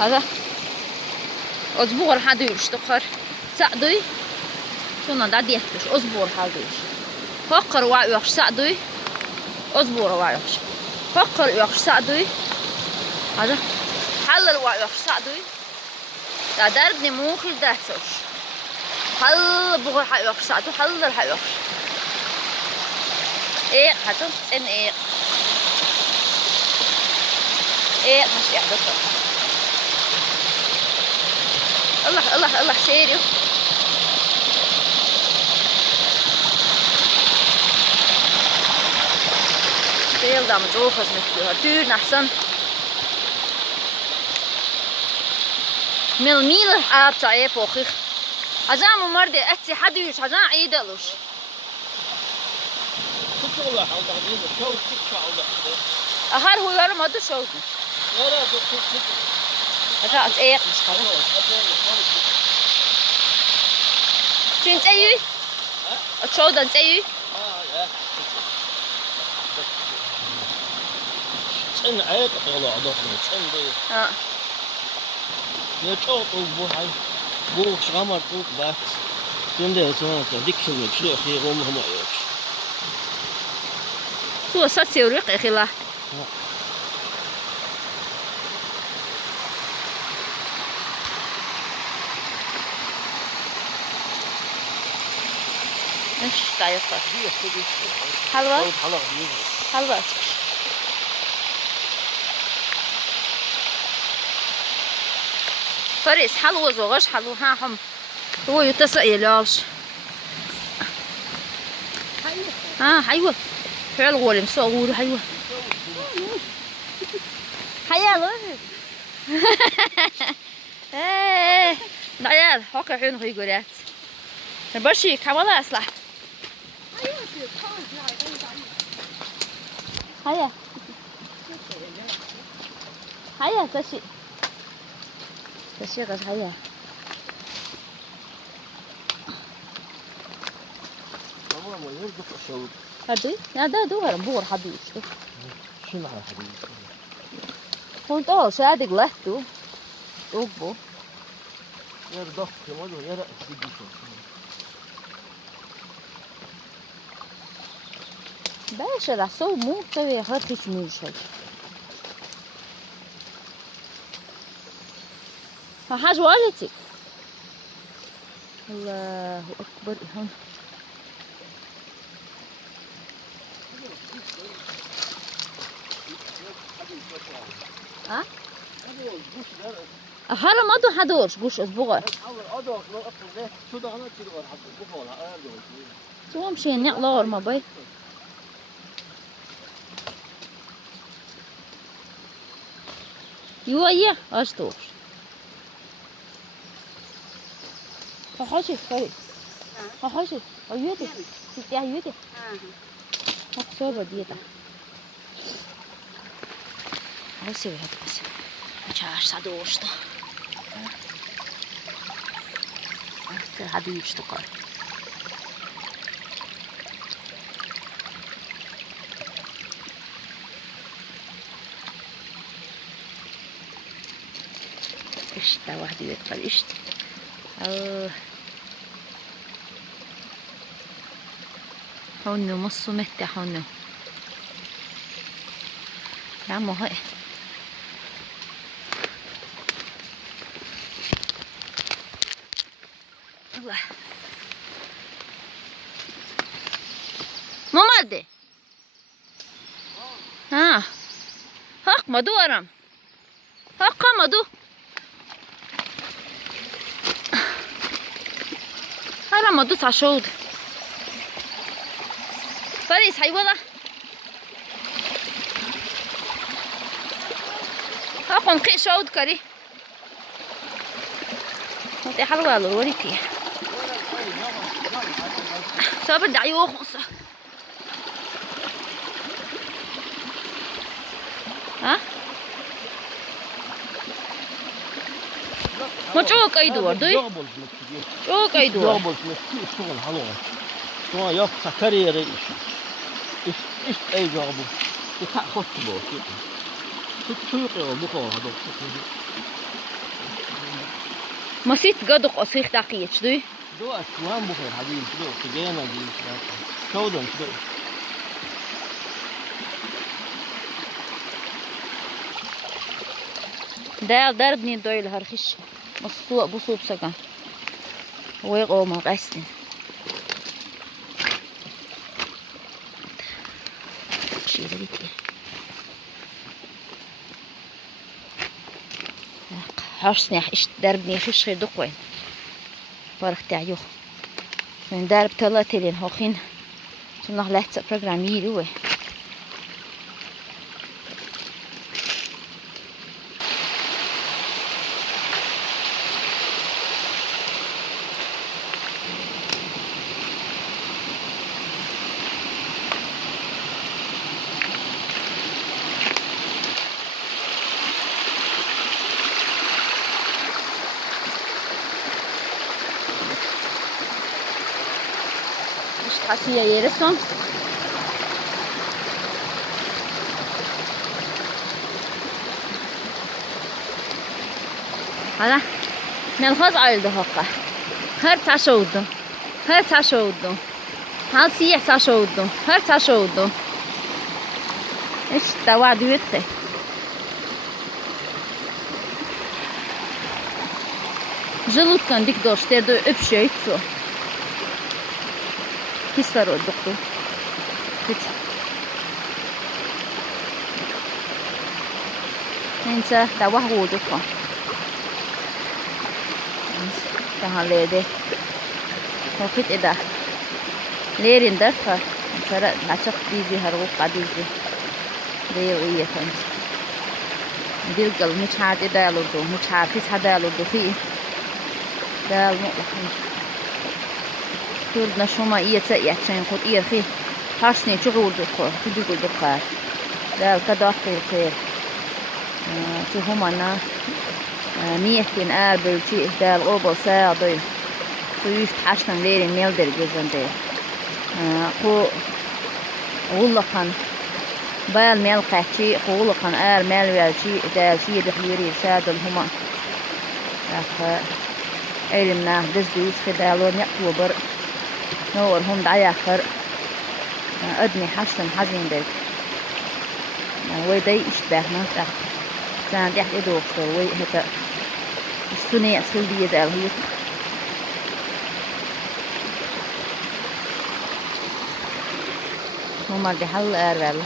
هذا أصبغ الحدو يشتقر سعدوي شو نادي يحتش أصبغ الحدوش فقر وعيش سعدوي أصبغ وعيش فقر وعيش سعدوي هذا حلل وعيش سعدوي لا درب نموخل دهتش حل بغر حيوش سعدو حل الحيوش إيه هاتو إن إيه مش يحدث الله الله الله سيريو سيل دام جوخز مثلها تور نحسن ميل عاب تعيه بوخيخ عجام مرد أتي حدوش عجام عيدلوش أهار هو يلا ما تشوفه لا إيه مش خلاص شو نسوي؟ شو ده نسوي؟ تن عيق طلع عضونا تن ده يا شو طوب هاي بو شغمر طوب بات تن ده سوى تديك شو نشيل في قوم هم يوش شو صار يوريك يا خلا ايش قاعد حلوة حلوة فريس حلوة زوغش حلوة ها هم هو يتسأل يالش حيوة فعل غولم صغور حيوة حيا لون ايه دايال هاك حين هي قريت البشي كمالا أصلح هيا هيا تشي غش هيا هدي لا ده دوغر بور حبيش شو على حبيبي هون طول شادق لهتو اوبو يا ضخ يا ولد يا رأس ديكو باشا لحسو مو تبي خرطش من شيء فحاج والدتك الله أكبر هون هلا ما دو حدورش قوش أسبوعه شو مشي نقلار ما بي يوه أشتوش هاجي فري هاجي أيوتي تيجي أيوتي مكسورة ديتا بس هذا بس مش صدوش ده هذا يشتغل اشتا واحد يدخل اشت هون مصو متى هون لا مو هاي الله مو مادي هاك مدو أرم هاك مدو هلا مدو تعشود فريس هاي والله هاكم كي شود كري هاتي حلوة لوريكي صابر دعيوه خمسة ما تشوك أي دور دوي تشوك أي دور اشتغل حلوة شو يفتح كارير إيش أي جابو يتحقق بوش شو يقرأ بكرة هذا مسيت قدق أصيخ دقيق شدوي دو أسوان بخير هذه شدو تجينا دي شودن شدو دار بنين دويل هرخش مصوق بصوب سكان ويقوم غسن شيء ذيك حرصني إيش دربني خش خير دقوين فرق تعيو من درب ثلاثة لين هوخين تنح لحظة برنامج يروه Kasıya yeri son. Hala. Melhoz ayrıldı hokka. Her taş oldu. Her taş oldu. Hal siyah taş oldu. Her taş oldu. İşte var düğütte. Желудкан dik doşterdi öpüşüyor şu. Hisler olduktu. Hiç. Neyse, daha oldu kan. Daha lede. Vakit eda. Lerin derfa. Mesela açık dizi haruk kadizi. Değil iyi kanız. Dilgal müçhat eda oldu. Müçhat his hada oldu fi. Dal mutlaka. تقول نشوما إيه تأيي عشان يخد إيه خي حرصني شغل دكتور تدي يقول دكتور ده الكذا خير شو هم أنا مية كن قابل شيء ده الأوبل ساعدين شو يفتحشنا ليري ميلدر جزن ده قو والله كان بال ميل قحشي قول كان ميل ويلشي ده شيء دخليري ساعدين هما علمنا دزدوس كده لون يقوى بر نور هم دعي آخر أدني حسن حزين ديك ويدي إشباه ما تأخ كان دي أحد إدوك وي هتا السنية أسفل دي يدال هي هما دي حل أرال